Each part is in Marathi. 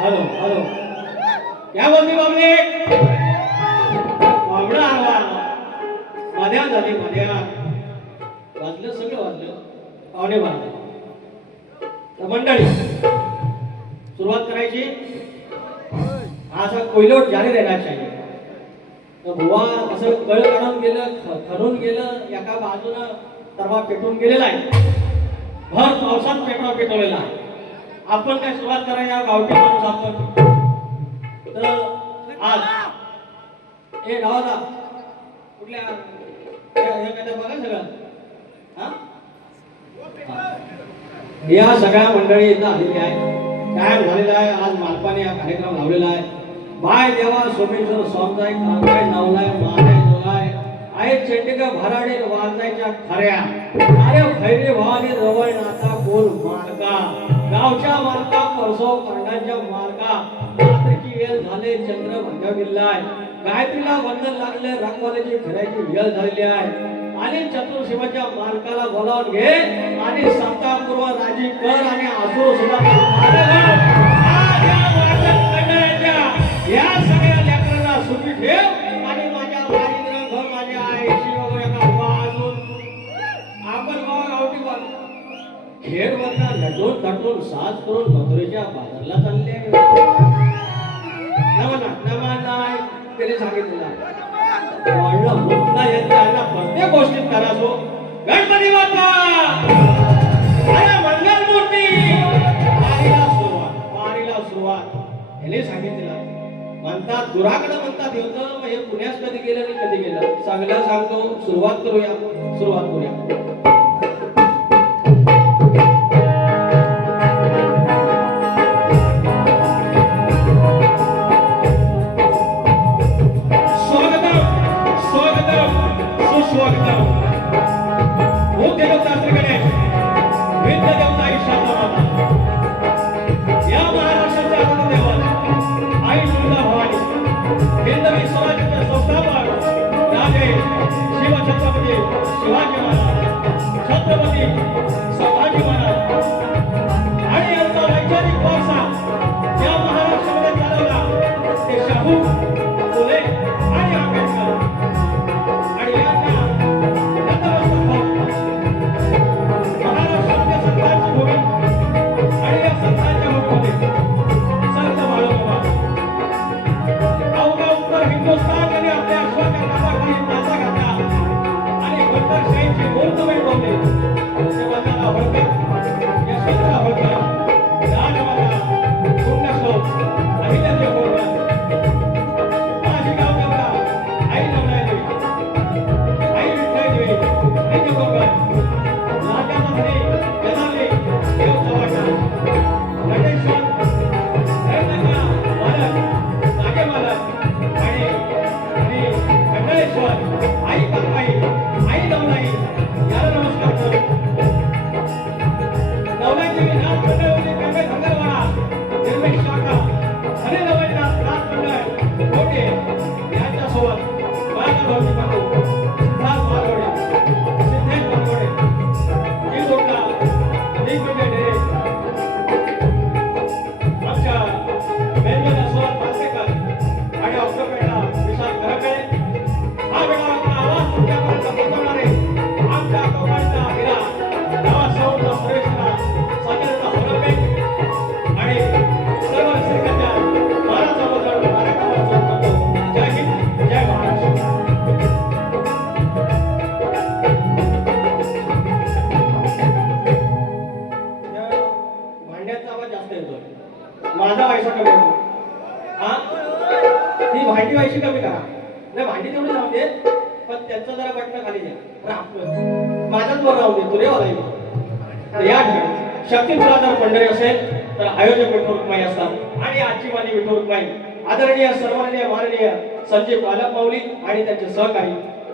हॅलो हॅलो क्या बोलते बाबले बाबडा हवा मध्या झाली मध्या वाजलं सगळं वाजलं पावणे वाजले तर मंडळी सुरुवात करायची असा कोयलोट जारी राहणार चाहिए तर बुवा असं कळ काढून गेलं खरून गेलं एका बाजूनं तरवा पेटून गेलेला आहे भर पावसात पेटवा पेटवलेला आहे आपण काय सुरुवात करायला गावठी माणूस आपण तर आज हे गावाला कुठल्या हे काय बघा सगळं हा या सगळ्या मंडळी इथं आलेली आहे काय झालेला आहे आज मालपाने हा कार्यक्रम लावलेला आहे बाय देवा सोमेश्वर स्वामीचा काय नावलाय महाराज जोलाय आहे चेंडिका भराडे वाजायच्या खऱ्या अरे भैरे भावाने जवळ नाता बोल मार्गा गावच्या मार्गा परसो कांडाच्या मार्गा रात्रीची वेळ झाले चंद्र भंगा गेलाय गायत्रीला वंदन लागले रंगवाल्याची फिरायची वेळ झालेली आहे आणि चतुर्शिवाच्या मार्गाला बोलावून घे आणि सप्तापूर्व राजी कर आणि आसुर सुद्धा या सगळ्या लेकरांना सुखी ठेव आणि माझ्या वारीला घर माझ्या आईशी वगैरे एका वाजून आपण बाबा गावठी बाजू खेडवरना लटून तटून साज करून मथुरेच्या बाजारला चालले नवा नाही त्याने सांगितलेलं म्हणलं मुक्ता यांना प्रत्येक गोष्टीत करासो गणपती बाप्पा अरे मंगल मूर्ती वारीला सुरुवात याने सांगितलेलं म्हणतात गुराकडे म्हणतात होतं हे पुण्यास कधी गेलं आणि कधी गेलं चांगलं सांगतो सुरुवात करूया छत्रपती शिवाजी महाराज छत्रपती संभाजी महाराज आणि यांचा वैचारिक वारसा या महाराष्ट्रामध्ये चालवला ते शाहू फुले आणि आंबेडकर आणि यांना महाराष्ट्रामध्ये संतांची भूमी आणि या संतांच्या भूमीमध्ये संत बाळोबा अवघा उत्तर हिंदुस्थान आणि आपल्या अश्वाच्या नावाखाली ताजा घातला शाहीची मूर्त मिळवली ते बघायला आवडतात यशवंतराव आवडतात राजमाता पुण्यश्लोक अहिल्यादेवी बोलतात माझी गावकरला आई नवनादेवी आई विठ्ठलदेवी त्यांचे बोलतात राजा मंत्री जनाले देव चव्हाण नटेश्वर रत्नाचा मालक नागे मालक आणि खंडळेश्वर आई काकाई आई नवनाई याला नमस्कार त्यांचं जरा बटणं खाली द्या. राहतो माझाच वर राहू दे, तुरे वाला या ठिकाणी शक्ती तुला जर मंडळी असेल तर आयोजक विठ्ठल रुक्माई असतात आणि आजची माझी विठ्ठल रुक्माई आदरणीय सन्माननीय माननीय संजय पालक माऊली आणि त्यांचे सहकारी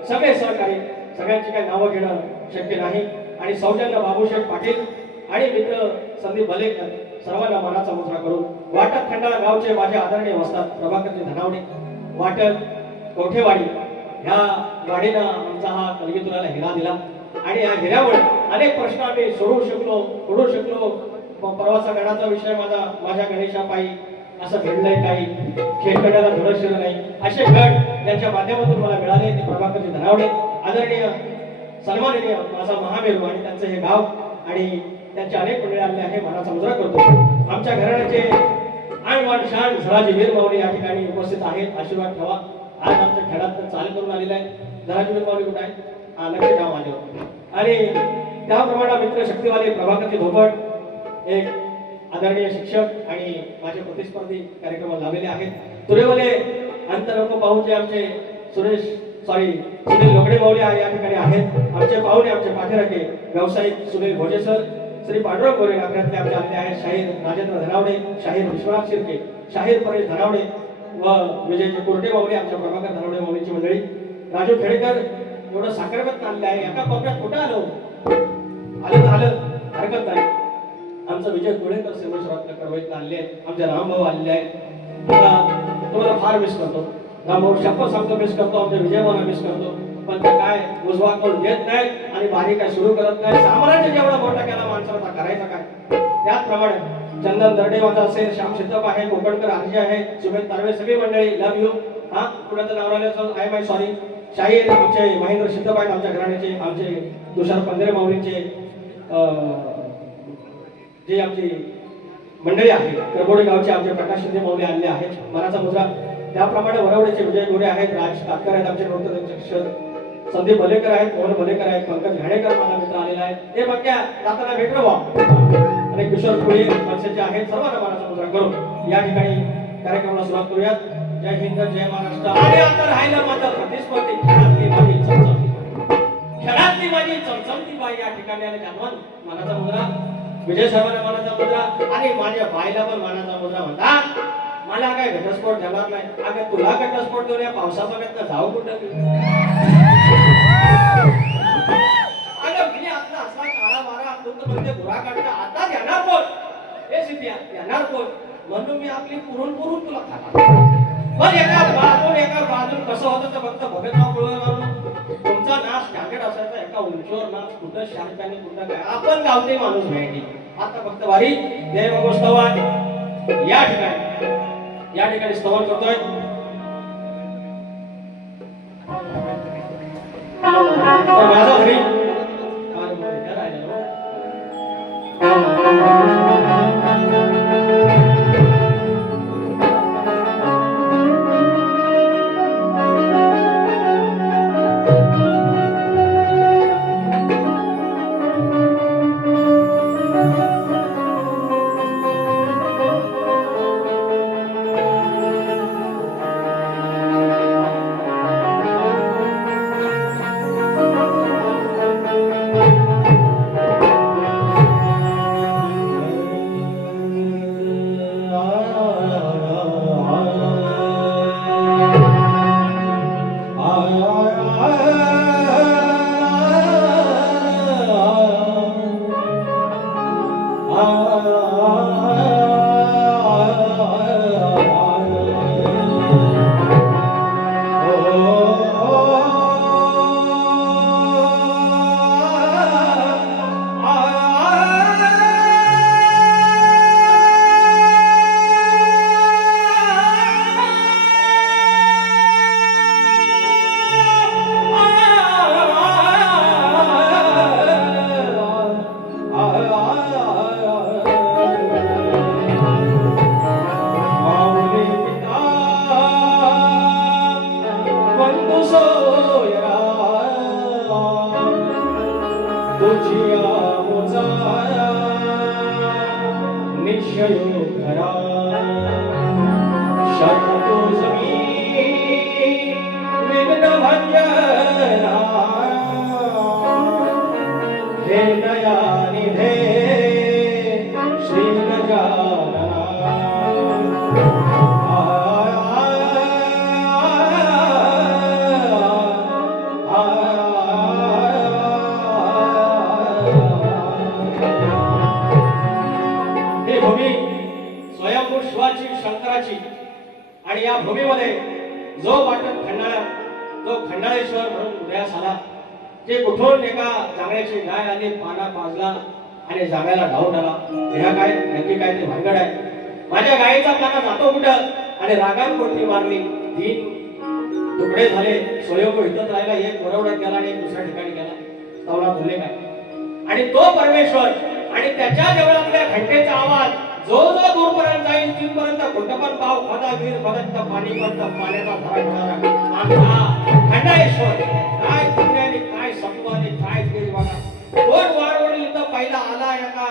सगळे सहकारी सगळ्यांची काही नावं घेणं शक्य नाही आणि सौजन्य बाबूशेठ पाटील आणि मित्र संदीप भलेकर सर्वांना मानाचा मुद्रा करून वाटत खंडाळा गावचे माझे आदरणीय वस्तात प्रभाकरजी धनावडे वाटत कोठेवाडी ह्या गाडीनं आमचा हा कलगीतुराला हिरा दिला आणि या हिऱ्यामुळे अनेक प्रश्न आम्ही सोडवू शकलो प्रवासा गणाचा विषय माझ्या गणेशापायी असं घडलंय काही खेळकड्याला धडक शिरलं नाही असे गट यांच्या माध्यमातून मला मिळाले ते प्रभाकरजी धनावडे आदरणीय सन्माननीय माझा महामेरू आणि त्यांचं हे गाव आणि त्यांचे अनेक मंडळी आले आहे मनाचा मुजरा करतो आमच्या घराण्याचे आणवाण शान झराजी वीर माऊली या ठिकाणी उपस्थित आहेत आशीर्वाद ठेवा आज आमच्या खेळात चालू करून आलेला आहे झराजी वीर माऊली कुठे आहे लक्ष ठेवा माझ्यावर आणि त्याप्रमाणे मित्र शक्तीवाले प्रभाकरजी धोपट एक आदरणीय शिक्षक आणि माझे प्रतिस्पर्धी कार्यक्रमाला लावलेले आहेत तुरेवाले अंतरंग पाहूचे आमचे सुनील लोकडे माऊली या ठिकाणी आहेत आमचे पाहुणे आमचे पाठीराखे व्यावसायिक सुनील भोजे सर श्री पांडुरंग गोरे नागरातले आमचे आलेले आहेत शाहीर राजेंद्र धनावडे शाहीर विश्वनाथ शिर्के शाहीर परेश धनावडे व विजय कुर्टे माऊली आमच्या प्रभाकर धनावडे माऊलीची मंडळी राजू खेडेकर एवढं साखरबत आणले आहे एका कोपऱ्यात कुठं आलो आलं हरकत नाही आमचा विजय गोळेकर सेवेश्वरातला कडवईत आणले आहेत आमचे रामभाऊ आलेले आहेत तुम्हाला फार मिस करतो रामभाऊ शपथ सांगतो मिस करतो आमचे विजयभाऊला मिस करतो पण ते काय उजवा करून देत नाही आणि बारी काय सुरू करत नाही साम्राज्य जेवढा मोठा केला माणसाला करायचा काय त्याचप्रमाणे चंदन दर्डे माझा असेल श्याम सिद्धप आहे कोकणकर आरजी आहे सुमेध तारवे सगळी मंडळी लव यू हा कुणाचं नाव राहिलं आय माय सॉरी शाहीर आमचे महेंद्र सिद्धप आहेत आमच्या घराण्याचे आमचे तुषार पंधरे माऊलींचे जे आमची मंडळी आहे करबोडे गावचे आमचे प्रकाश शिंदे माऊली आलेले आहेत मनाचा मुद्रा त्याप्रमाणे वरवडीचे विजय गोरे आहेत राज कातकर आहेत आमचे नृत्य शिक्षक संदीप भलेकर आहेत मोहन भलेकर आहेत पंकज घाणेकर माझा मित्र आलेला आहे हे बघ्या जाताना भेटलो वा आणि किशोर कुळे वर्षाचे आहेत सर्वांना मनाचा मुद्रा करून या ठिकाणी कार्यक्रमाला सुरुवात करूयात जय हिंद जय महाराष्ट्र आणि आता राहिलं माझं प्रतिस्पर्धी खेळातली माझी चमचमती बाई या ठिकाणी आले जाणवण मनाचा मुद्रा विजय साहेबांना मनाचा मुद्रा आणि माझ्या बाईला पण मनाचा मुद्रा म्हणतात मला काय घटस्फोट देणार नाही अगं तुला घटस्फोट देऊन या पावसापाण्यात जाऊ कुठं अगं मी आता असला काळा मारा म्हणजे बुरा काढता आता येणार कोण हे सिद्धिया येणार कोण म्हणून मी आपली पुरून तुला खाणार पण एका बाजून कसं होतं तर फक्त भगतराव पुळगावरून तुमचा नाश टार्गेट असायचा एका उंचीवर नाश कुठं शांताने कुठं काय आपण गावते माणूस भेटली आता फक्त वारी देवगोस्तवान या ठिकाणी स्तवन करतोय तर माझा घरी शतको जमी विघ्न भंजना हे दयानिधे श्री गजानना ही भूमी स्वयंभू शिवाची शंकराची आणि या भूमीमध्ये जो वाटत खंडाळा जो खंडाळेश्वर म्हणून उदयास आला जे कुठून एका जांगड्याची गाय आली पाना पाजला आणि जांगड्याला धावून आला ह्या काय नक्की काय ते भानगड आहे माझ्या गायीचा पाना जातो कुठं आणि रागात कोणती मारली तीन तुकडे झाले स्वयंभू इथंच राहिला एक वरवड्यात गेला आणि एक दुसऱ्या ठिकाणी गेला तवला बोलले काय आणि तो परमेश्वर आणि त्याच्या देवळातल्या घंटेचा आवाज जो जो दूरपर्यंत जाईल तिथपर्यंत कुठं पण पाव खादा वीर भगत पाणी पडतं पाण्याचा धारा होणारा आमचा खंडाळेश्वर काय पुण्याने काय संपाने काय तेज बघा कोण वारवडील इथं पहिला आला एका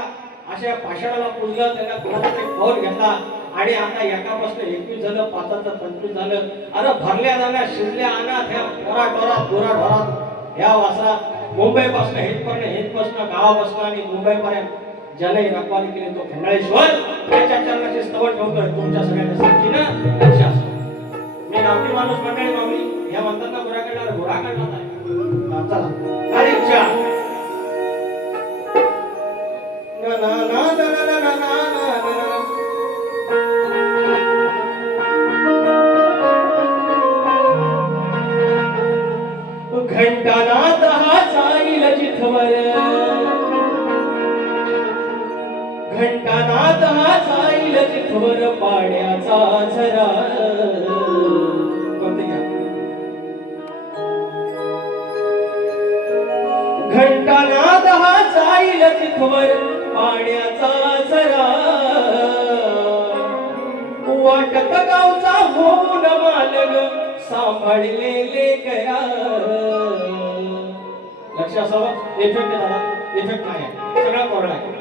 अशा पाषाणाला पुजलं त्याला कोणाचा फोन घेतला आणि आता एकापासून 21 झालं पाचाचं 25 झालं अरे भरल्या जाण्या शिजल्या आणा त्या पोरा ढोरात ह्या वासरात मुंबईपासून हेतपासून गावापासून आणि मुंबईपर्यंत ज्याने रखवाली केली तो खंडाळेश्वर त्याच्या चरणाचे स्तवन ठेवतोय तुमच्या सगळ्यांच्या साक्षीनं लक्षात मी गावठी माणूस मंडळी मागली या म्हणताना गुरा काढणार गुरा काढणार आहे चला काय इच्छा ना ना ना ना ना ना ना घंटानाद हा जाईल जिथवर घंटानाद हा जाईल तिथवर पाण्याचा झरा कोणते घ्या घंटानाद हा जाईल तिथवर पाण्याचा झरा वाटत गावचा होऊन मालग सांभाळलेले करा लक्ष असावं इफेक्ट दादा इफेक्ट नाही सगळा कोरडा आहे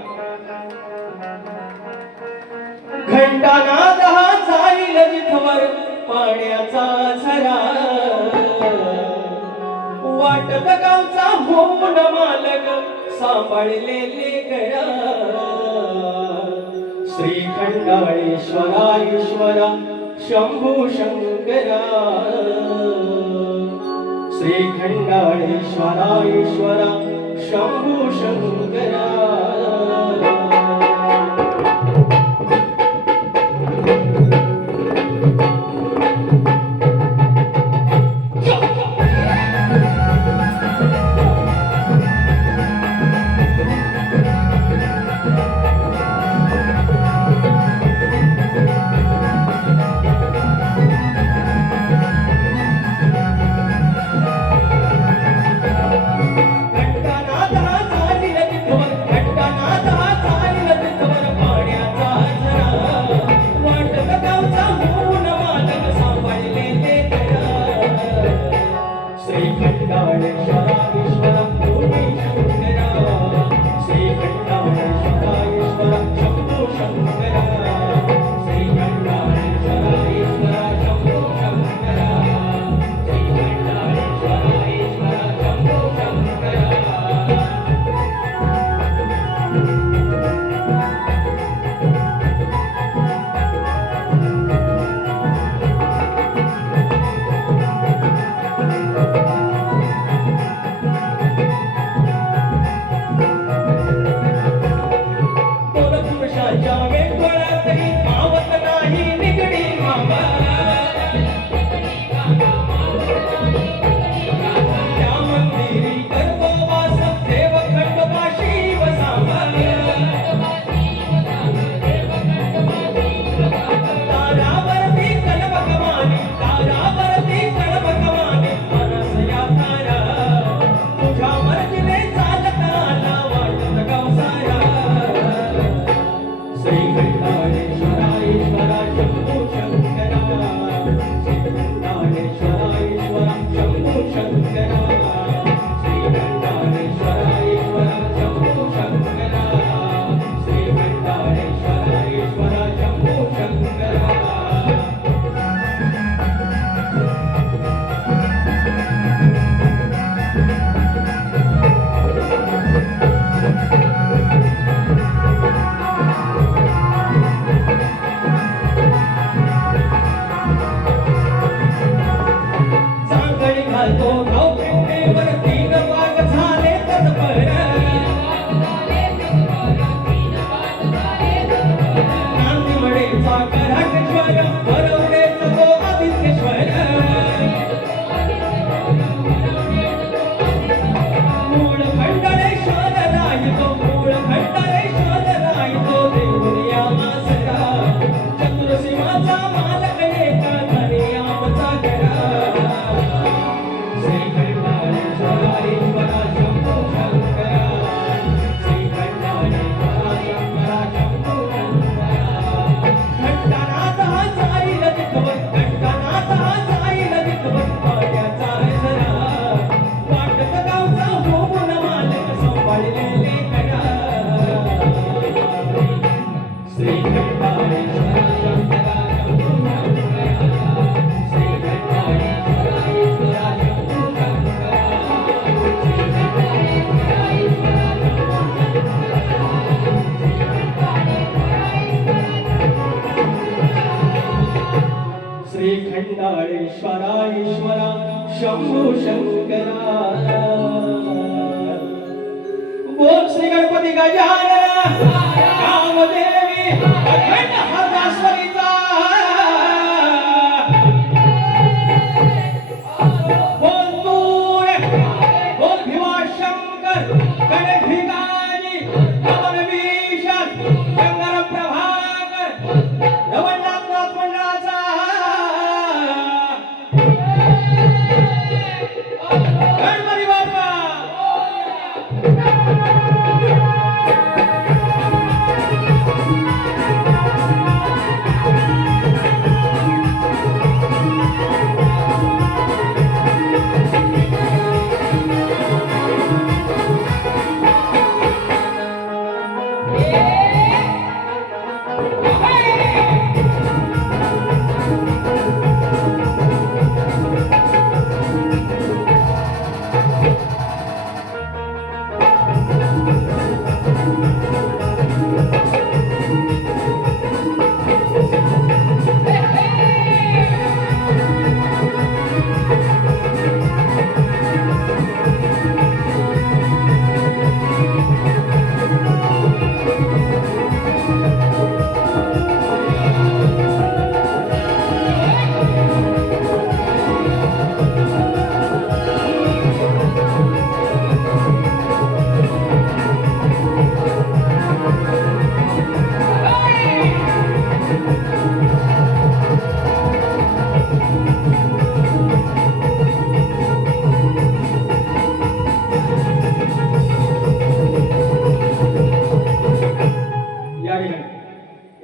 घंटानाद हा जाईल जिथवर पाण्याचा झरा वाटत गावचा होऊन मालक सांभाळलेले करा श्री खंडाळेश्वरा ईश्वरा शंभू शंकरा श्री खंडाळेश्वरा ईश्वरा शंभू शंकरा घंटानाद हा जाईल तिथवर श्रीखंडाळेश्वरा ईश्वरा शंभू शंकरा बोल श्री गणपती गजानन कामदेवी अखंड हरदासवरीचा बोल तूर बोल भीमाशंकर गणभिगाजी नमन भीषण शंकर प्रभाकर रवळनाथ मंडळाचा गणपती बाप्पा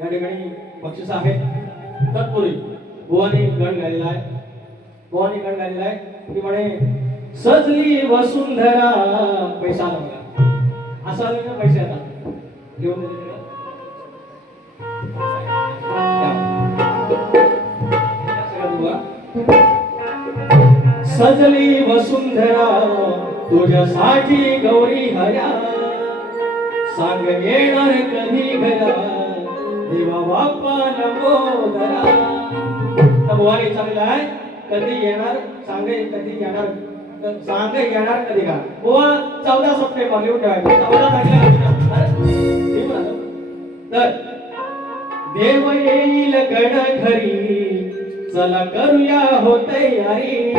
या ठिकाणी बक्षीस आहे तत्पूर्वी बुवानी गण गायलेला आहे बुवानी गण गायलेला आहे की म्हणे सजली वसुंधरा पैसा आला बघा असा आला ना पैसे येतात घेऊन सजली वसुंधरा तुझ्यासाठी गौरी हऱ्या सांग येणार कधी घरा देवा बाप्पा नमोदरा बुवानी चांगला आहे कधी येणार सांगे कधी येणार सांगे येणार कधी का बुवा 14 सप्टेंबर लिहून ठेवायचं 14 तारखेला तर देव येईल गण घरी चला करूया हो तयारी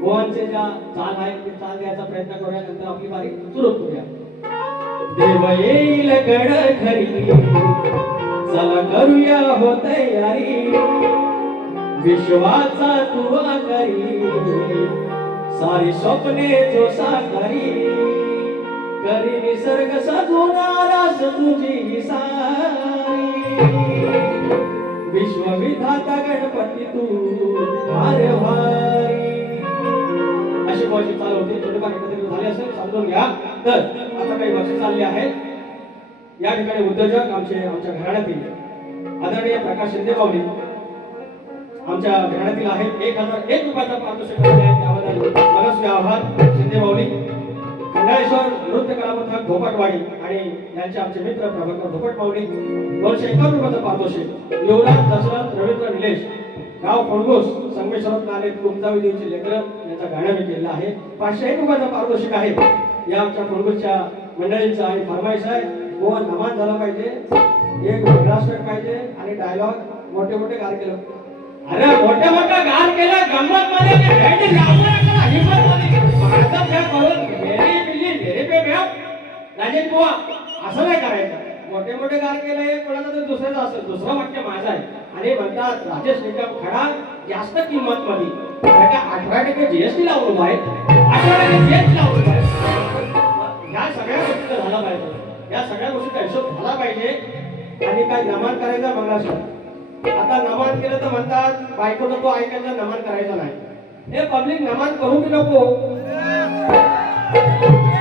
बुवांचे ज्या चाल आहे ते चाल द्यायचा प्रयत्न करूया नंतर आपली बारी सुरू करूया देव येईल गण घरी चला करूया हो तयारी विश्वाचा तुवा करी सारी स्वप्ने जो साकारी करी निसर्ग सजवणारास तुझी ही सारी विश्वविधाता गणपती तू भारी अशी बक्षीस चालू होती थोडेफार एकत्रित झाले असेल समजून घ्या तर आता काही बक्षीस चालली आहेत या ठिकाणी उद्योजक आमच्या घराण्यातील आदरणीय प्रकाश शिंदे पावली आमच्या घराण्यातील आहेत 1001 रुपयाचा पारितोषिक त्याबद्दल मनस्वी आभार शिंदे पावली खंडाळेश्वर नृत्य कला पथक धोपटवाडी आणि यांचे आमचे मित्र प्रभाकर धोपट पावली 251 रुपयाचा पारितोषिक युवराज दशरथ रवींद्र निलेश गाव फणगोस संगमेश्वरात नाले कुंजाविधीचे लेकर यांचा गाणं मी केलेला आहे 501 रुपयाचा पारितोषिक आहे या आमच्या फणगोसच्या मंडळींचा आणि फरमाईश आहे गोवा नमान झाला पाहिजे एक वेगळा पाहिजे आणि डायलॉग मोठे मोठे गार केलं अरे मोठे मोठे गार केलं गंमत मध्ये भेट लावला हिम्मत मध्ये माझा त्या करून मेरी बिल्ली मेरे पे बेप राजेश बुवा असं नाही करायचं मोठे मोठे गार केलं कोणाचं तर दुसऱ्याचं असेल दुसरं वाक्य माझं आहे आणि म्हणतात राजेश निकम खडा जास्त किंमत मध्ये का 18% जीएसटी लावून आहे 18% जीएसटी लावून आहे या सगळ्या गोष्टी झाला पाहिजे या सगळ्या गोष्टीचा हिशोब झाला पाहिजे आणि काय नमन करायचा मंगळाशास्त्र आता नमन केलं तर म्हणतात बायकोला तो ऐकायचा नमन करायचा नाही हे पब्लिक नमन करू की नको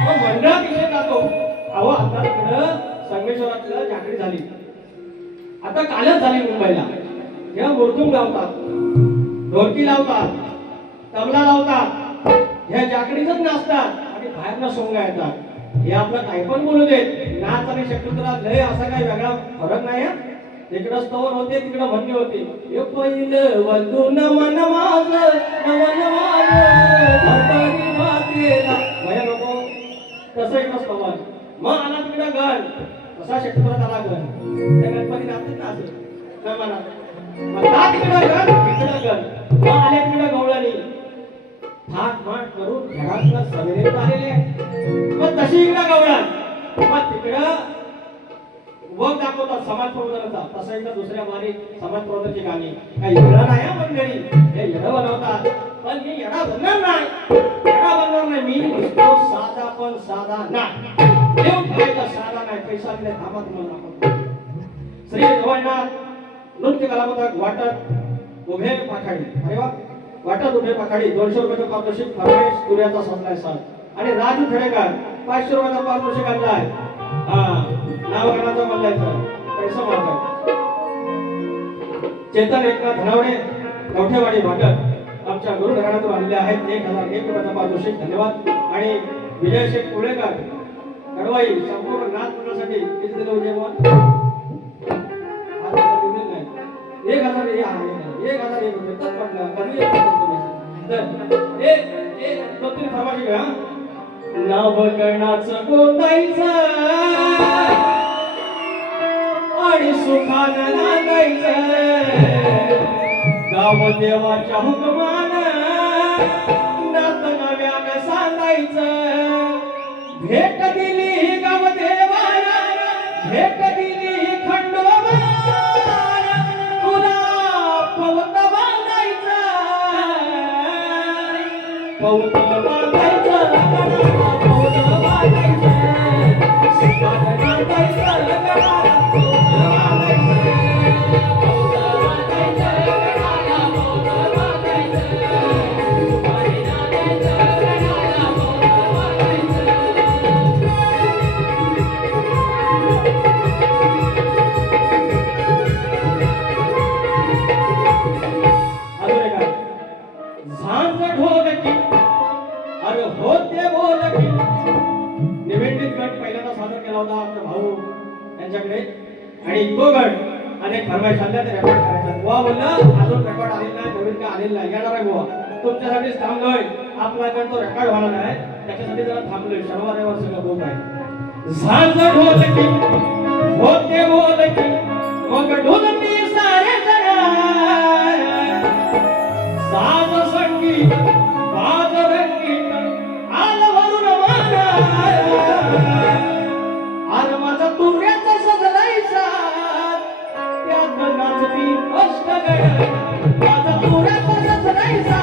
मग मंडळात विषय जातो. अहो आता तिकडं संगमेश्वरातलं जागरी झाली, आता कालच झाली मुंबईला. तेव्हा मुरदुंग लावतात, ढोलकी लावतात, तबला लावतात, ह्या जाकडीतच नाचतात आणि बाहेरनं सोंगा येतात. हे आपलं काय पण बोलू देत, नाच आणि शकुंतला लय असा काही वेगळा फरक नाही हा. तिकडं स्तवन होते, तिकडं म्हणणे होते. हे पहिलं वंदून मन माझं नवन माझं धरतरी मातेला भया नको, तसं इकडं स्तवन. मग आला तिकडं गण, तसा शकुंतला आला गण. त्या गणपती नाचत ना असं काय म्हणा. मग का तिकडं गण, तिकडं गण. मग आल्या तिकडं गवळणी थाट माट करून घरातलं सगळे आलेले. मग तशी इकडं गवळण, मग तिकडं वग दाखवतात समाज प्रबोधनाचा, तसं इकडं दुसऱ्या मारी समाज प्रबोधनाची गाणी. काही येडा नाही हा मंडळी, हे येडं बनवतात. पण मी येडा बनणार नाही, येडा बनणार नाही. मी नुसतो साधा पण साधा नाही, देव ठेवायचा साधा नाही. पैसा दिले थांबा तुम्हाला दाखवतो. श्री जवाहरनाथ नृत्य कलापथक वाटत उभे पाखाडी. अरे वा, वाटत उभे पाखाडी 200 रुपयाचं पारितोषिक फरमाईश सूर्याचा सजलाय सर. आणि राजू खेडेकर 500 रुपयाचा पारितोषिक आणलाय. नावगाण्याचा बोलायचं पैसा मागताय. चेतन एकनाथ धनावडे कवठेवाडी भाटक आमच्या गुरु घराण्यातून आलेले आहेत. 1001 रुपयाचा पारितोषिक धन्यवाद. आणि विजय शेठ कुळेकर कडवाई संपूर्ण नाथ मंडळासाठी किती दिलं विजय मोहन? 1001 रुपये तर पडला कधी तर फरमाशी घ्या. नावगणाचं गोंदायचं आणि सुखानं नांदायचं, गाव देवाच्या हुकमानं नात नव्यानं सांगायचं. भेट दिली गाव देवाला, भेट दिली खंडोबाला, तुला पवत बांधायचं, पवत बांधायचं, पवत बांधायचं, सुखानं नांदायचं, लग्नाला पवत बांधायचं, पवत बांधायचं, लग्नाला पवत बांधायचं, सुखाने नांदायचं, लग्नाला पवत बांधायचं. अजून एक आहे. झांज ढोलकी अरे होते बोलकी. निवेदित गट पहिल्यांदा सादर केला होता आमचा भाऊ यांच्याकडे, आणि तो गट अनेक फरमाईश आल्या ते रेकॉर्ड करायचा. बुवा बोललं अजून रेकॉर्ड आलेला नाही, नवीन काय आलेलं नाही. येणार आहे बुवा, तुमच्यासाठीच थांबलोय. आपला गट तो रेकॉर्ड व्हायला नाही, त्याच्यासाठी जरा थांबलोय. शनिवार रविवार सगळं बोल आहे. झांज ढोलकी होते बोलकी, मग ढोलकी सारे साज संगीत बाज रंगीत आलं वरून माना. आर माझा तुऱ्याचा सजलायचा, त्यात नाचती अष्टगण. माझा तुऱ्याचा सजलायचा,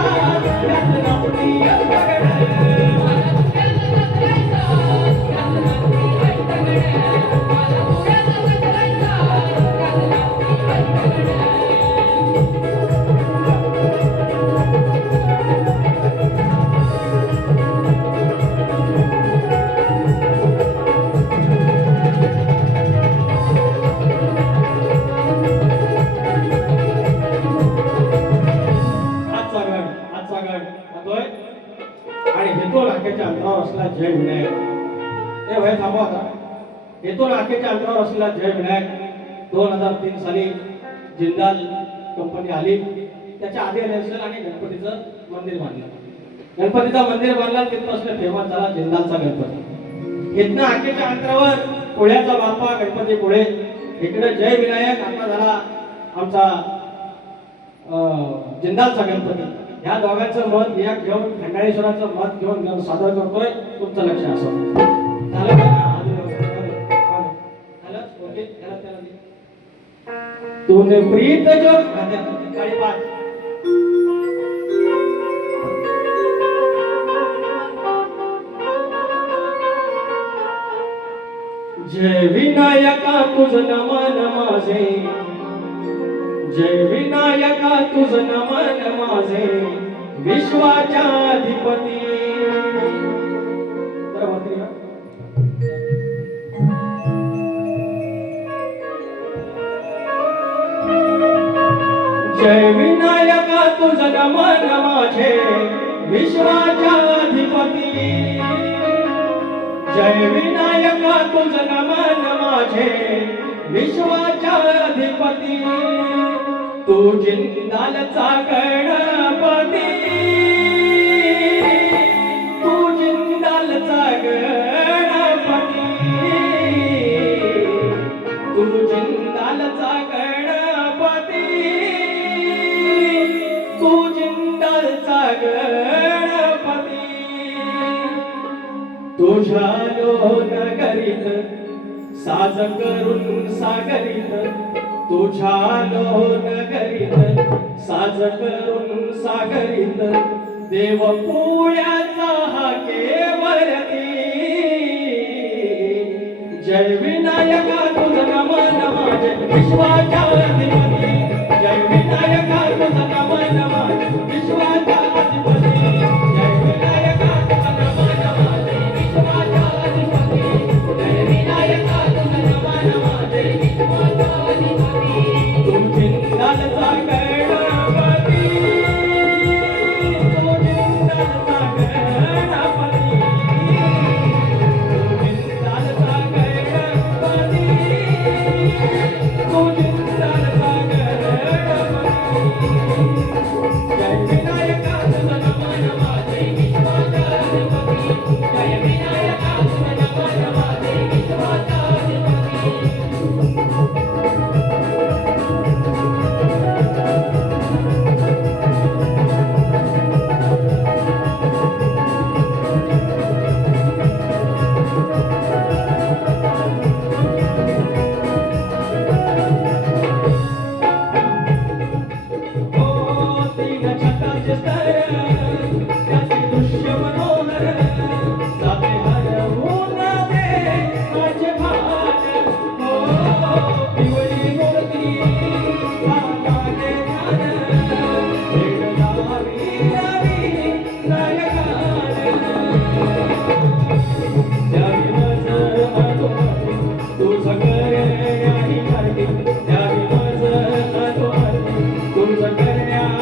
त्यात नाचती अष्टगण. आणि हेतू नाक्याच्या अंतरावर असलेला जय विनायक. हे वय थांबवा आता. हेतू नाक्याच्या अंतरावर असलेला जय विनायक 2003 साली जिंदाल कंपनी आली. त्याच्या आधी आले असेल आणि गणपतीचं मंदिर बांधलं. गणपतीचं मंदिर बांधलं, तिथं असलं फेमस झाला जिंदालचा गणपती. इथनं आखेच्या अंतरावर पुण्याचा बाप्पा गणपती पुढे, इकडे जय विनायक. आता झाला आमचा जिंदालचा गणपती. या दोघांचं मत एक घेऊन खंडाळेश्वराचं मत घेऊन सादर करतोय. तुमचं लक्ष असं झालं का? तूने प्रीत जो गाडी पाठ. जय विनायका तुझ नमन माझे, जय विनायका तुझ नमन माझे, विश्वाच्या अधिपती. बरोबर जय विनायका तुझं नमन माझे विश्वाच्या अधिपती जय विनायका तुझं नमन माझे विश्वाच्या अधिपती तू जिंदालचा गणपती तू जिंदालचा गणपती तू जिंदालचा गणपती तू जिंदालचा गणपती तुझ्या नगरीत साज करून सागरीत तुझ्या नगरीत साज करून सागरीत देव पुण्याचा हा केवळती जय विनायका तुझं नमन माझे विश्वाच्या अधिपती जय विनायका तुझं नमन माझे विश्वाच्या अधिपती जय विनायका तुझं नमन माझे विश्वाच्या अधिपती जय विनायका तुझं नमन माझे विश्वाच्या अधिपती तू जिंदालचा गणपती तू जिंदालचा गणपती तू जिंदालचा गणपती तू जिंदालचा गणपती जय विनायका तुझं नमन माझे विश्वाच्या अधिपती जय विनायका तुझं नमन माझे विश्वाच्या अधिपती तीन छताचे स्तर त्याचे दृश्य मनोहर जाते हरवून दे माझे भान पिवळी मूर्ती हाताने ध्यान भेटलावी रवी नायकान द्यावी मज अधोमती तुझं करण्याही करते द्यावी मज अधोमती तुझं गणपती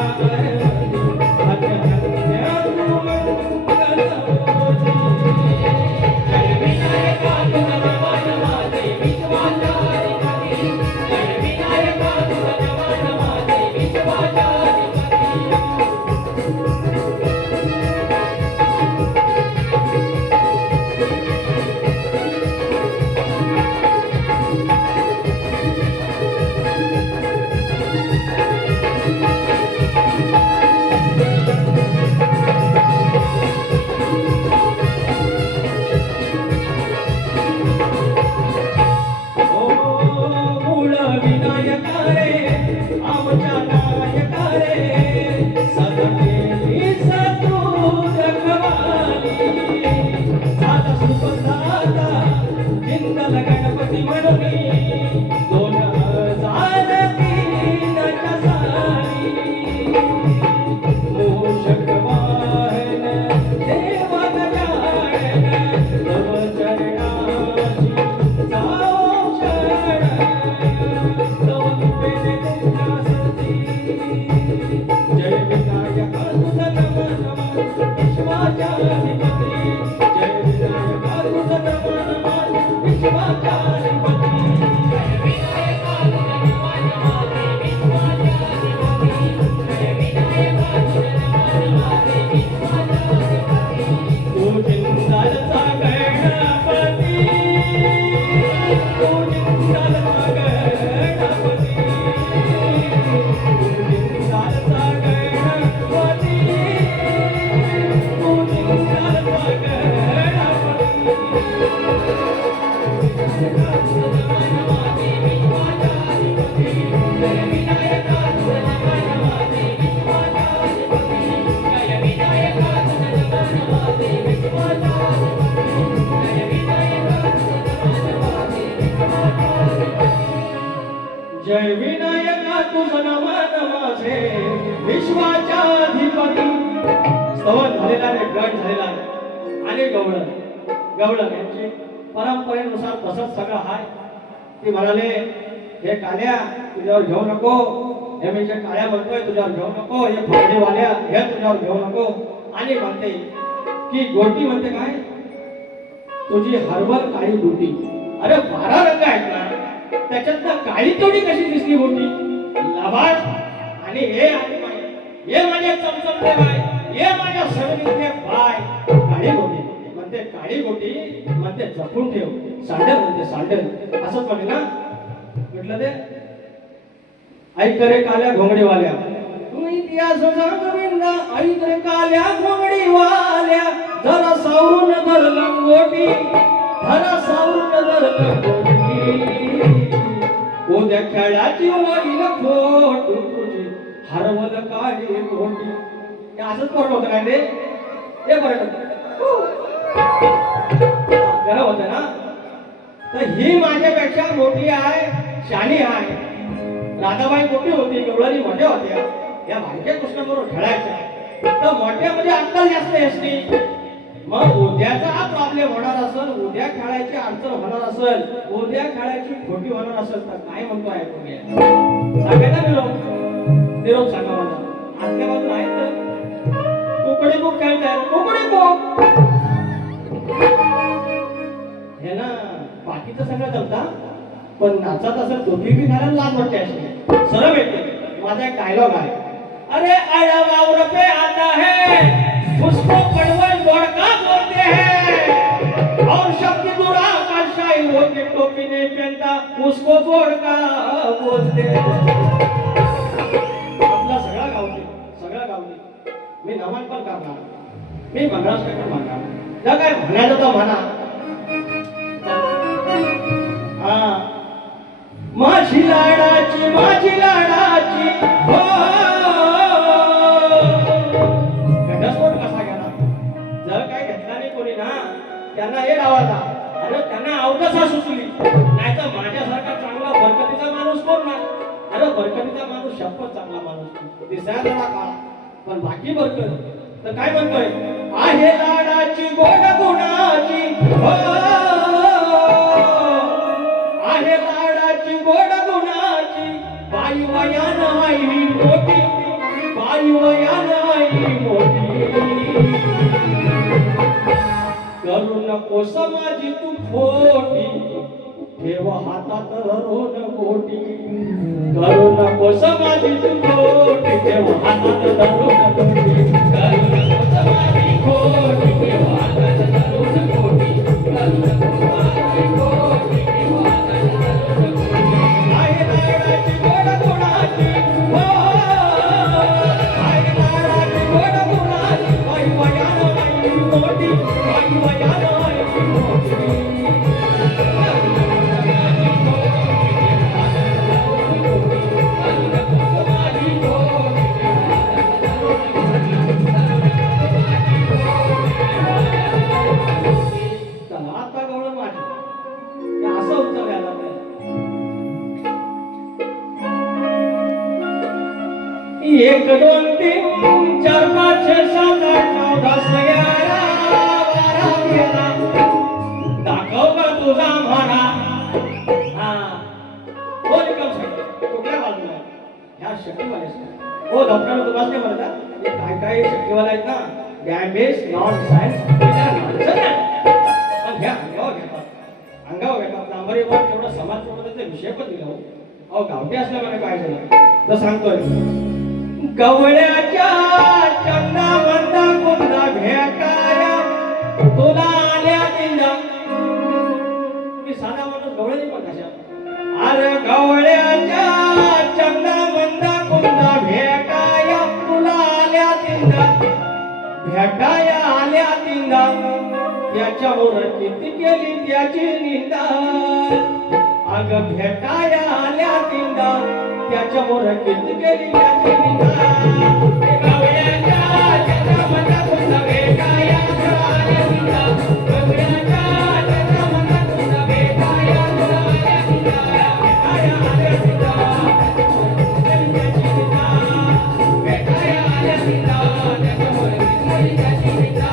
म्हणून दोन हजार तीनच्या साली मूषक वाहन देवन जाण तव चरणाची जाओ शरण तव कृपेने तुमच्यासाठी जय विनायका तुझं नमन विश्वाच्या अधिपती जय विनायका तुझं नमन विश्वाच्या अधिपती जय विनायका तुझं नमन विश्वाच्या अधिपती जय विनायका तुझं नमन विश्वाच्या अधिपती तू जिंदालचा गणपती तू जिंदालचा गणपती तू जिंदालचा गणपती तू जिंदालचा जय विनायका तुझं नमन माझे विश्वाच्या अधिपती स्तवन झालेला रे गट झालेला आणि गवळण यांची परंपरेनुसार तसंच सगळं हाय ते म्हणाले हे काल्या तुझ्यावर घेऊ नको हे म्हणजे काळ्या म्हणतोय तुझ्यावर घेऊ नको, हे फावडेवाल्या हे तुझ्यावर घेऊ नको. आणि म्हणते की गोटी म्हणते काय, तुझी हरवल काळी गोटी. अरे 12 रंग आहेत ना, त्याच्यात काळी तोडी कशी दिसली गोटी? लबाड. आणि हे माझे चमचमते बाय, हे माझ्या सरमिसते बाय. काळी गोटी म्हणते, काळी गोटी म्हणते जपून ठेव. सांडल म्हणते सांडल, असंच म्हणे ना. म्हटलं ते ऐक रे काल्या घोंगडीवाल्या, तू इतिहास गोविंदा. ऐक रे काल्या घोंगडीवाल्या, जरा सावरून धर लंगोटी, जरा सावरून धर लंगोटी. उद्या खेळाची होईल खोट तुझी हरवल काळी गोटी. हे असंच बरं होतं काय रे? ते बरं गरम होतं ना. तर ही माझ्यापेक्षा मोठी आहे, शानी आहे. राधाबाई मोठी होती, गवळणी मोठ्या होत्या, या भाग्य कृष्णाबरोबर खेळायच्या. तर मोठ्या म्हणजे अक्कल जास्त असते. मग उद्याचा हा प्रॉब्लेम होणार असेल, उद्या खेळायची अडचण होणार असेल, उद्या खेळायची खोटी होणार असेल, तर काय म्हणतो ऐकून घ्या. सांगायचा निरोप सांगा मला. आतल्या बाजूला आहेत तर कोकडी बुक खेळतायत, कोकडी बुक हे ना. बाकीचं सगळं जमता, पण नाचत असेल टोपी बी घालायला लाज वाटते. अशी सरळ भेटते. माझा एक डायलॉग आहे, अरे आया वावर पे आता है उसको पड़वल गोड़का बोलते हैं, और शब्द बुरा का शायर होके टोपी नहीं पहनता उसको गोड़का बोलते हैं. आपला सगळा गावली मी नमन पण करणार, मी महाराष्ट्राकडे म्हणणार. जर काय म्हणायचं तर म्हणा. माझी लाडाची हो. घटस्फोट कसा गेला? जर काय घेतला नाही कोणी ना, त्यांना हे लावायचा, अरे त्यांना अवकसा सुचली. नाही तर माझ्यासारखा चांगला बरकतीचा माणूस कोण ना. अरे बरकतीचा माणूस शपथ चांगला माणूस दिसायला थोडा काळा, पण बाकी बरकत. तर काय म्हणतोय, आहे लाडाची गोड गुणाची हो, आहे लाडाची गोड गुणाची, बाई वयान आई मोठी, बाई वयान आई मोठी. करू नको समाजी तू खोटी, ठेव हातात धरून गोटी. करू नको समाजी तू खोटी, ठेव हातात धरून गोटी. करू नको समाजी खोटी, ठेव हातात धरून गोटी. करू नको समाजी खोटी, ठेव हातात धरून गोटी. आहे लाडाची गोड गुणाची हो, आहे लाडाची गोड गुणाची, बाई वयान आई मोठी, बाई वयान आई मोठी. एक दोन तीन चार पाच छे सात आठ नऊ 10 11 12 13 दाखव का तुझा म्हणा. हा कोण कम सांग कुठल्या बाजूला ह्या शक्तीवाले हो डॉक्टर तुम्हाला नाही म्हणता. हे काय काय शक्तीवाले आहेत ना, डॅमेज नॉन सायन्स पण घ्या अंगावर घेतात नांबरीवर तेवढा समाज प्रबोधनाचा विषय पण दिला. अहो गावठी असल्यामुळे काय झालं तर सांगतोय, गवळ्याच्या चंदा मंदा कुंदा भेटाया तुला आल्या दिंडा. मी साधा माणूस गवळ्याची पण कशा. अरे गवळ्याच्या चंदा मंदा कुंदा भेटाया तुला आल्या दिंडा, भेटाया आल्या दिंडा. त्याच्यावर किती केली त्याची निंदा. अग भेटाया आल्या दिंडा, त्याच्यावर किती केली त्याची निंदा. गवळ्याच्या चंद्रमंदा कुंद भेटाया तुला आल्या दिंडा, गवळ्याच्या चंद्रमंदा कुंद भेटाया तुला आल्या दिंडा, भेटाया आल्या दिंडा, भेटाया आल्या दिंडा, त्याच्यावर किती केली त्याची निंदा.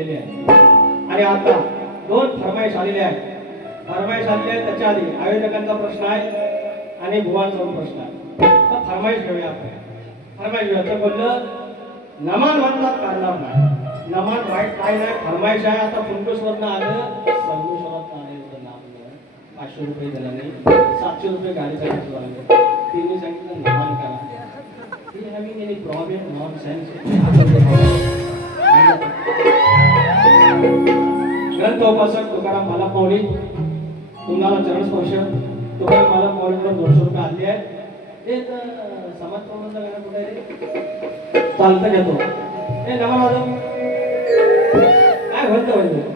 झालेले आहे आणि आता दोन फरमाईश आलेले आहेत. फरमाईश आलेले आहे त्याच्या आधी आयोजकांचा प्रश्न आहे आणि भुवांचा प्रश्न आहे. तर फरमाईश घेऊया आपण. फरमाईश घेऊया तर बोललं नमान म्हणतात करणार नाही. नमान वाईट काय नाही, फरमाईश आहे. आता फुंकूसवरनं आलं, संगमेश्वरात आले आपलं 500 रुपये दिला नाही, 700 रुपये गाडीचा खर्च झाला. तिने सांगितलं नमान करा. having any problem nonsense. ग्रंथ उपासक तुकाराम मला पावली तुम्हाला चरण स्पर्श तुकाराम मला पावलीवर 200 रुपये आले आहेत. हे समाज प्रबंध गाणं कुठे आहे चालतं घेतो. हे नमन काय म्हणतो म्हणजे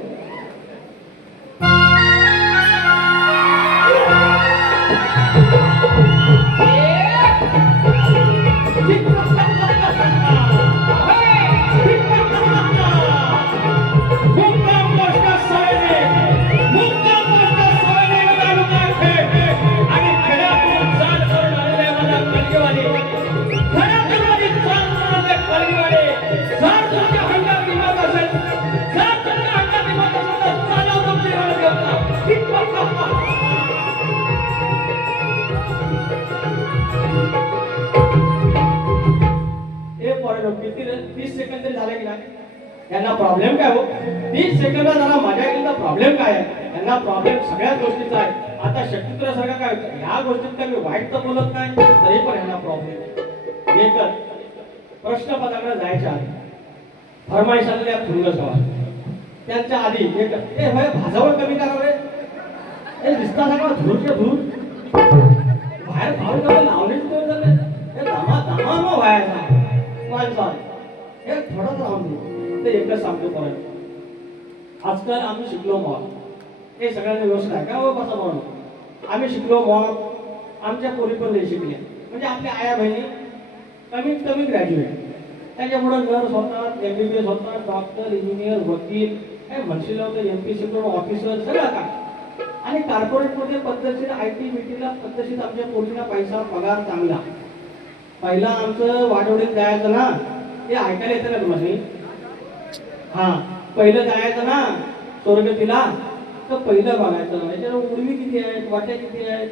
किती 30 सेकंद झाले की नाही यांना प्रॉब्लेम काय हो 30 सेकंद जरा मजा येईल तर प्रॉब्लेम काय आहे यांना प्रॉब्लेम सगळ्याच गोष्टीचा आहे. आता शक्तित्रासारखा काय होतं ह्या गोष्टीत काय मी वाईट तर बोलत नाही तरी पण यांना प्रॉब्लेम. एकच प्रश्न पदाकडे जायच्या आधी फरमाईश आलेल्या फुलगसवा त्यांच्या आधी एक ए होय भाजावर कमी करा रे हे दिसता सगळा धूरचे धूर बाहेर भाव कमी लावलेच कोण झाले हे दामा दामा मग व्हायचा माणसा हे थोडंच राहून दे. ते एकच सांगतो परत आजकाल आम्ही शिकलो मॉल हे सगळ्यांनी व्यवस्थित आहे का हो बसा म्हणून आम्ही शिकलो मॉल आमच्या पोरी पण नाही शिकले म्हणजे आपल्या आया बहिणी कमीत कमी ग्रॅज्युएट त्याच्यामुळे नर्स होतात MBBS होतात डॉक्टर इंजिनियर वकील काय म्हणशील होतं MPSC करून ऑफिसर सगळं काय आणि कॉर्पोरेटमध्ये पद्धतशीर IT BTला पद्धतशीर आमच्या पोरीला पैसा पगार चांगला. पहिला आमचं वाढवडीत जायचं ना हे ऐकायला येतं ना तुम्हाला हा पहिलं जायचं ना स्वर्गतीला तर पहिलं बघायचं याच्यावर उर्वी किती आहेत वाट्या किती आहेत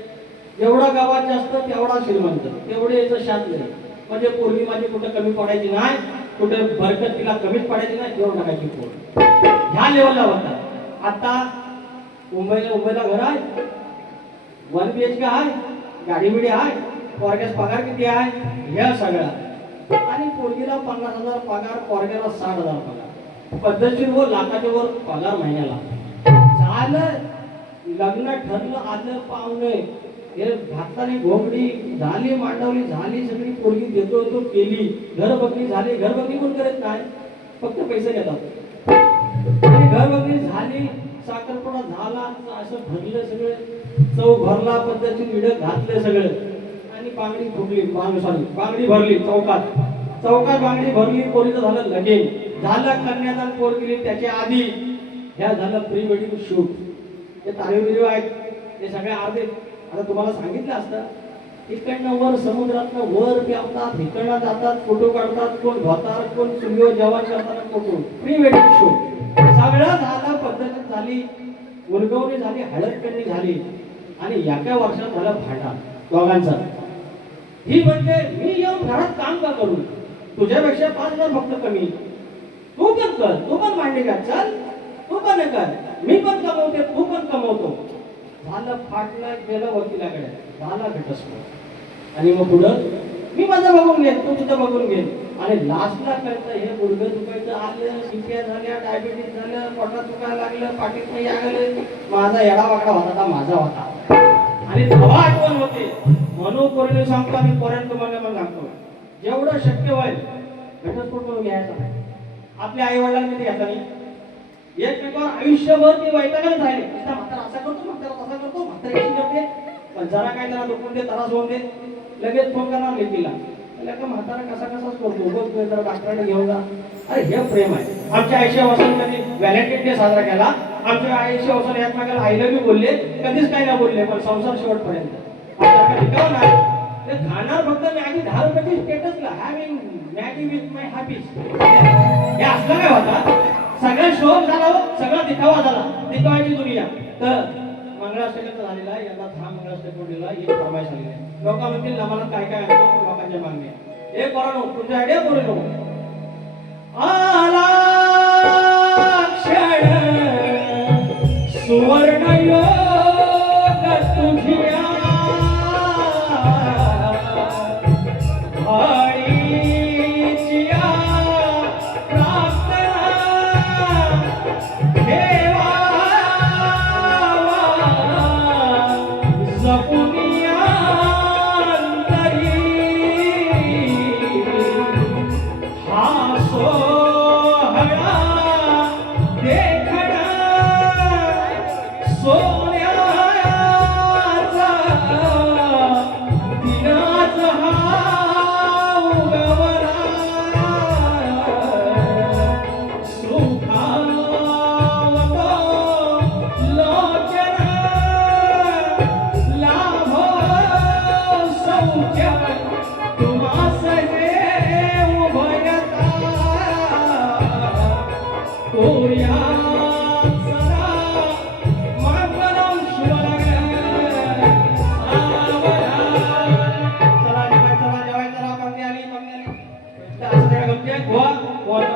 जेवढा गावात जास्त तेवढा श्रीमंत तेवढे याचं शात नाही म्हणजे पोरगी माझी कुठं कमी पडायची नाही कुठे बरकत तिला कमीच पडायची नाही तेवढं टाकायची पोर ह्या लेवलला होता. आता मुंबईला घर आहे 1 BHK आहे गाडी बिडी आहे पोरग्यास पगार किती आहे या सगळ्या आणि पोरगीला 50,000 पगार पोरग्याला 60,000 पगार पद्धतशीर वर लाखाच्या वर पगार महिन्याला झालं. लग्न ठरलं आलं पाहुणे हे घातली घोंगडी झाली मांडवली झाली सगळी पोरगी देतो तो केली घर बघणी झाली. घर बघणी कोण करत नाही फक्त पैसे घेतात आणि घर बघणी झाली साखरपुडा झाला असं भरलं सगळं चव भरला पद्धतशीर विड घातलं सगळं आणि बांगडी फुटली बांगडी भरली चौकात बांगडी भरली पोरीचं झालं लगेन झालं कन्यादान पोर गेली. त्याच्या आधी ह्या झालं प्री वेडिंग शूट हे तारीख व्हिडिओ आहेत ते सगळे अर्धे आता तुम्हाला सांगितलं असतं इकडनं वर समुद्रातनं वर पेवतात इकडनं जातात फोटो काढतात कोण धोतात कोण सूर्य जवान करताना फोटो प्री वेडिंग शूट सगळं झालं पद्धत झाली. उलगवणी झाली, हळद पेरणी झाली आणि एका वर्षात झालं भांडण दोघांचं. ही म्हणते मी येऊन घरात काम का करू, तुझ्यापेक्षा 5,000 फक्त कमी, तू पण कर, तू पण मांडणी कर, चल तू पण कर, मी पण कमवते तू पण कमवतो. झालं फाटलं, गेलं वकिलाकडे, झाला घटस्फोट. आणि मग पुढं मी माझं बघून घेईन, तू तुझं बघून घेईन. आणि लास्टला कळतं हे गुडघं दुखायचं आलं, शिट्या झाल्या, डायबिटीस झालं, पोटात दुखायला लागलं, पाठीत नाही आलं, माझा येडा वाकडा होता माझा होता. आणि तेव्हा आठवण होते म्हणून कोणी सांगतो आणि पोरांना तुम्हाला पण सांगतो, जेवढं शक्य होईल घटस्फोट करून घ्यायचा नाही. आपल्या आई वडिलांनी ते घेता नाही, एकमेकावर आयुष्यभर ते वैतागच राहिले. म्हातारा असा करतो, म्हातारा तसा करतो, म्हातारा अशी करते, पण जरा काय त्याला दुखून दे, त्रास होऊन दे, लगेच फोन करणार लेकीला, का म्हातारा कसा कसाच करतो, बघ जरा डॉक्टरांना घेऊन जा. अरे हे प्रेम आहे. आमच्या 80 वर्षांमध्ये व्हॅलेंटाईन डे साजरा केला. आमच्या 80 वर्षांनी एकमेकाला आय लव्ह यू बोलले, कधीच काही नाही बोलले, पण संसार शेवटपर्यंत. खाणार फक्त मॅगी 10 रुपयाची स्टेटसला, हॅव्हिंग मॅगी विथ माय हॅपीज, हे असलं काय होता. सगळा शोक झाला, सगळा दिखावा झाला, दिखावायची दुनिया. तर मंगळाष्टकाचा झालेला यंदा 10 मंगळाष्टकोडीला एक फरमाईश आलेली आहे. लोक म्हणतील आम्हाला काय काय असतो, लोकांच्या मागण्या हे करा नको, तुमच्या आयडिया करू नको. आला क्षण सुवर्ण योग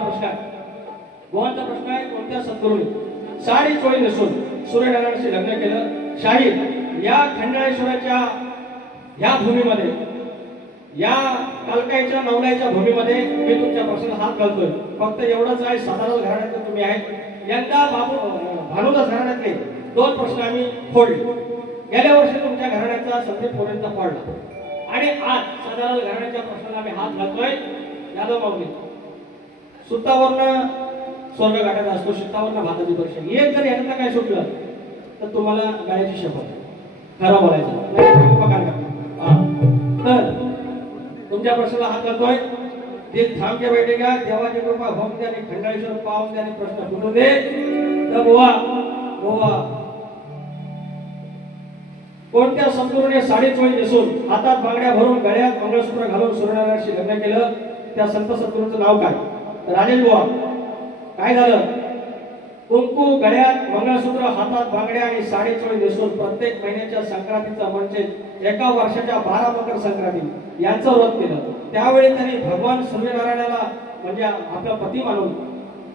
तुझिया, गोवांचा प्रश्न आहे, कोणत्या सद्गुरूंनी साडी चोळी नसून सूर्यनारायणाशी लग्न केलं? शाहीर या खंडाळेश्वराच्या या भूमीमध्ये, या कालकाईच्या नवलाईच्या भूमीमध्ये मी तुमच्या प्रश्नाला हात घालतोय. फक्त एवढंच आहे, साधारण घराण्यातले तुम्ही आहेत. यंदा भानुदास घराण्यातले 2 प्रश्न आम्ही फोडले. गेल्या वर्षी तुमच्या घराण्याचा संदीप मोरेंचा पडला आणि आज साधारण घराण्याच्या प्रश्नाला आम्ही हात घालतोय. यादव माऊली सुतावरनं स्वर्ग गाठायचा असतो, शितावरनं भाताची परीक्षा. एक जर यांना काय सुटलं तर तुम्हाला गायची शपथ, खरं बोलायचं. तर तुमच्या प्रश्नाला हात घालतोय. दिल थांब के बैठे का, देवाची कृपा होऊन द्या आणि खंडाळेश्वर पाहून द्या आणि प्रश्न फुटून दे. तर गोवा कोणत्या सद्गुरूने साडी चोळी नेसून हातात बांगड्या भरून गळ्यात मंगळसूत्र घालून सूर्यनारायणाशी लग्न केलं? त्या संत सद्गुरूचं नाव काय? राजेश बुवा काय झालं? कुंकू गळ्यात, मंगळसूत्र हातात, बांगड्या आणि साडी चोळी नेसून प्रत्येक महिन्याच्या संक्रांतीचा म्हणजे एका वर्षाच्या 12 मकर संक्रांती यांचं व्रत केलं. त्यावेळी त्यांनी भगवान सूर्यनारायणाला म्हणजे आपला पती मानून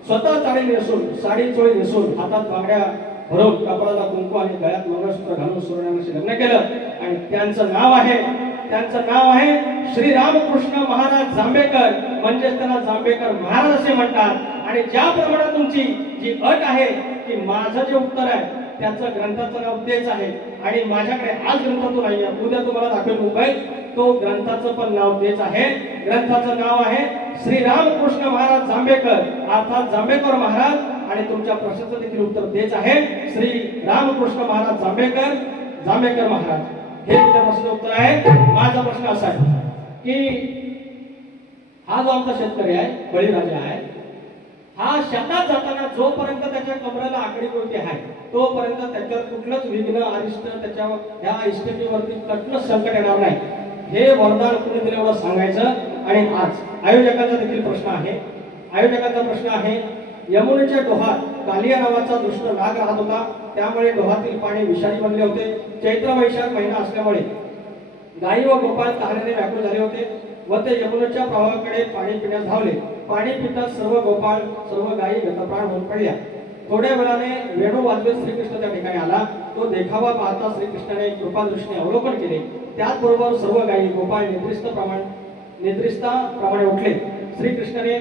स्वतः साडी नेसून, साडी चोळी नेसून, हातात बांगड्या भरून, कपाळाला कुंकू आणि गळ्यात मंगळसूत्र घालून सूर्यनारायणाशी लग्न केलं. आणि त्यांचं नाव आहे श्री रामकृष्ण महाराज जांभेकर, म्हणजे त्यांना जांभेकर महाराज असे म्हणतात. आणि ज्याप्रमाणे तुमची जी अट आहे की माझं जे उत्तर आहे त्याचं ग्रंथाचं नाव तेच आहे आणि माझ्याकडे आज ग्रंथ तो नाही आहे, उद्या तुम्हाला दाखवेल मुंबईत, तो ग्रंथाचं पण नाव तेच आहे. ग्रंथाचं नाव आहे श्री रामकृष्ण महाराज जांभेकर, अर्थात जांभेकर महाराज. आणि तुमच्या प्रश्नाचं देखील उत्तर तेच आहे, श्री रामकृष्ण महाराज जांभेकर महाराज. हे तुमच्या प्रश्नाचं उत्तर आहे. माझा प्रश्न असा आहे की हा जो आमचा शेतकरी आहे, बळीराजा आहे, हा शेतात जाताना जोपर्यंत त्याच्या कमरेला आकडी कोणती आहे तोपर्यंत त्याच्यावर कुठलंच विघ्न अरिष्ट त्याच्यावर या इष्टतेवरती कुठलंच संकट येणार नाही. हे वरदान कुणी दिलं एवढं सांगायचं. आणि आज आयोजकाचा देखील प्रश्न आहे. यमुनेच्या डोहात कालिया नावाचा दुष्ट नाग राहत होता. त्यामुळे डोहातील पाणी विषारी बनले होते. चैत्र वैशाख महिना असल्यामुळे गायी व गोपाळ तहानेने व्याकुळ झाले होते व ते यमुनेच्या प्रवाहाकडे पाणी पिण्यास धावले. पाणी पिताच सर्व गोपाळ सर्व गायी गतप्राण होऊन पडल्या. थोड्या वेळाने वेणू वाजवीत श्रीकृष्ण त्या ठिकाणी आला. तो देखावा पाहता श्रीकृष्णाने कृपादृष्टीने अवलोकन केले. त्याचबरोबर सर्व गायी गोपाळ निद्रिस्ताप्रमाणे उठले. श्रीकृष्णाने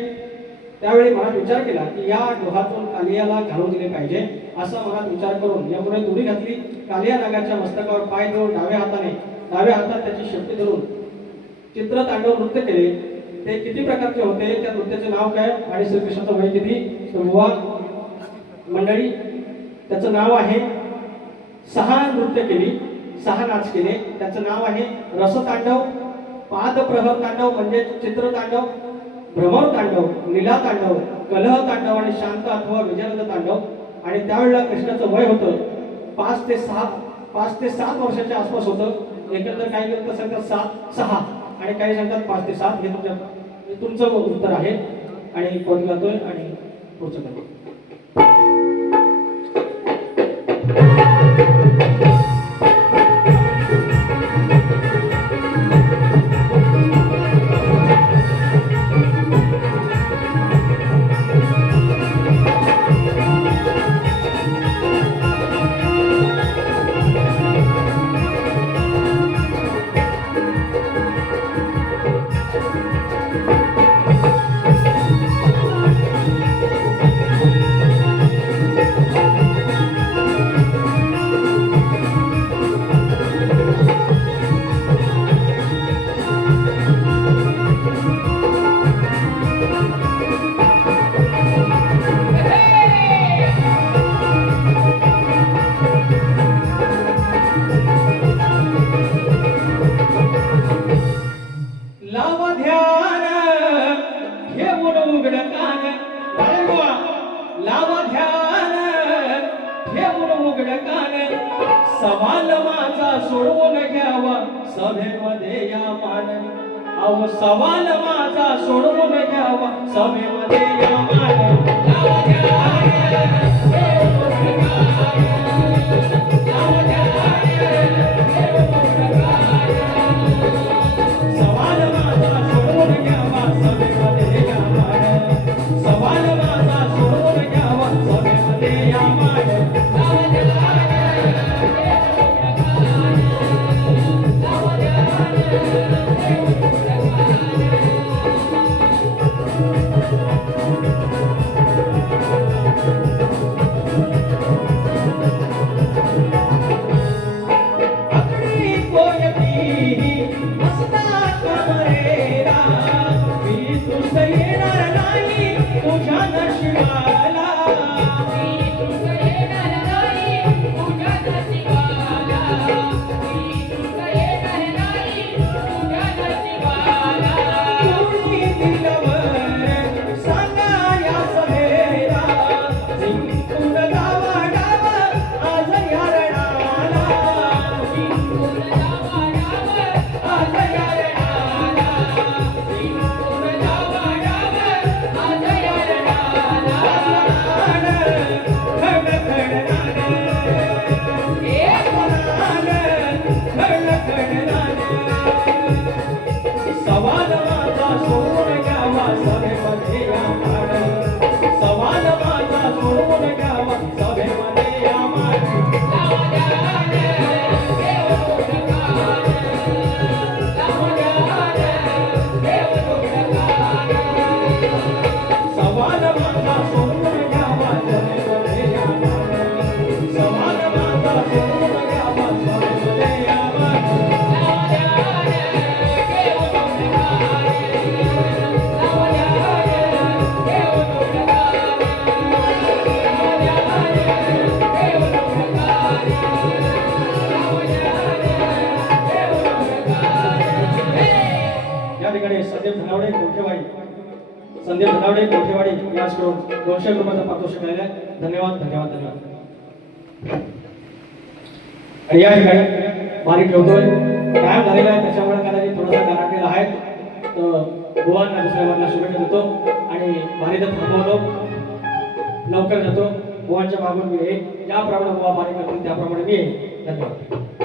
त्यावेळी मनात विचार केला की या डोहातून कालियाला घालून दिले पाहिजे. असा मनात विचार करून यमुनेत उडी घातली. कालिया नागाच्या मस्तकावर पाय देऊन डाव्या हातात त्याची शेपटी धरून चित्र तांडव नृत्य केले. ते किती प्रकारचे होते, त्या नृत्याचे नाव काय आणि श्रीकृष्णाचं वय किती बुवा मंडळी, त्याचं नाव आहे 6 नृत्य केली, 6 नाच केले. त्याचं नाव आहे रसतांडव, पादप्रहर तांडव म्हणजे चित्रतांडव, भ्रमर तांडव, लीला तांडव, कलह तांडव आणि शांत अथवा विजयनंद तांडव. आणि त्यावेळेला कृष्णाचं वय होतं 5 ते 7 वर्षाच्या आसपास होतं. एकंदर काही लोक सांगतात 6 आणि काही सांगतात 5 ते 7. हे तुमचं उत्तर आहे. आणि कोण गातोय आणि पुढचं करतो. सवाल माझा सोडवून घ्यावा सभेमध्ये या मान. अहो सवाल माझा सोडवून घ्यावा सभेमध्ये या मान. सवाल माझा सोडवून घ्यावा सभेमध्ये या मान. सवाल माझा सोडवून घ्यावा सभेमध्ये या मान. संदीप धनावडे कोठेवाडी याचकडून 200 रुपयाचा पारितोषिक मिळाले. धन्यवाद धन्यवाद धन्यवाद. आणि या ठिकाणी बारीक ठेवतोय, टाइम झालेला आहे त्याच्यामुळे कदाचित थोडासा गारठलेला आहे. तर बुवांना दुसऱ्या वर्गाला शुभेच्छा देतो आणि बारीक थांबवतो, लवकर जातो. बुवांच्या मागून मी आहे ज्याप्रमाणे बुवा पाणी करतील त्याप्रमाणे मी आहे धन्यवाद